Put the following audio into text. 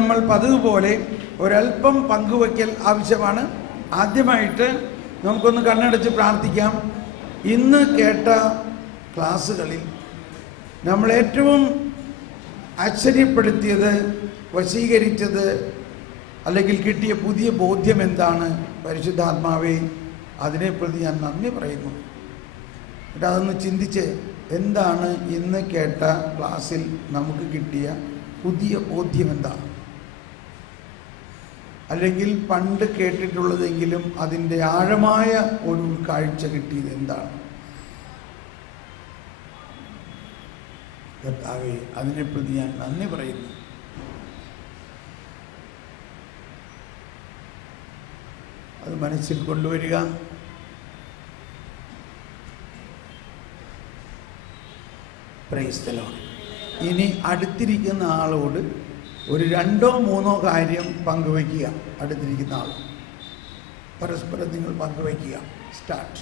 നമ്മൾ പതിവുപോലെ ഒരല്പം പങ്കുവയ്ക്കൽ ആവശ്യമാണ്. ആദ്യമായിട്ട് നമുക്കൊന്ന് കണ്ണടച്ച് പ്രാർത്ഥിക്കാം. ഇന്ന് കേട്ട ക്ലാസ്സുകളിൽ നമ്മളേറ്റവും ആശ്ചര്യപ്പെടുത്തിയത്, വശീകരിച്ചത്, അല്ലെങ്കിൽ കിട്ടിയ പുതിയ ബോധ്യം എന്താണ്? പരിശുദ്ധാത്മാവേ, അതിനെപ്രതി ഞാൻ നന്ദി പറയുന്നു. എന്നിട്ട് അതൊന്ന് ചിന്തിച്ച്, എന്താണ് ഇന്ന് കേട്ട ക്ലാസ്സിൽ നമുക്ക് കിട്ടിയ പുതിയ ബോധ്യം എന്താണ്? അല്ലെങ്കിൽ പണ്ട് കേട്ടിട്ടുള്ളതെങ്കിലും അതിൻ്റെ ആഴമായ ഒരു കാഴ്ച കിട്ടിയത് എന്താണ്? കർത്താവേ, അതിനെപ്രതി ഞാൻ നന്ദി പറയുന്നു. അത് മനസ്സിൽ കൊണ്ടുവരിക. Praise the Lord. ഇനി അടുത്തിരിക്കുന്ന ആളോട് ഒരു 2-3 കാര്യം പങ്കുവയ്ക്കുക. അടുത്തിരിക്കുന്ന ആൾ പരസ്പരം നിങ്ങൾ പങ്കുവയ്ക്കുക. സ്റ്റാർട്ട്.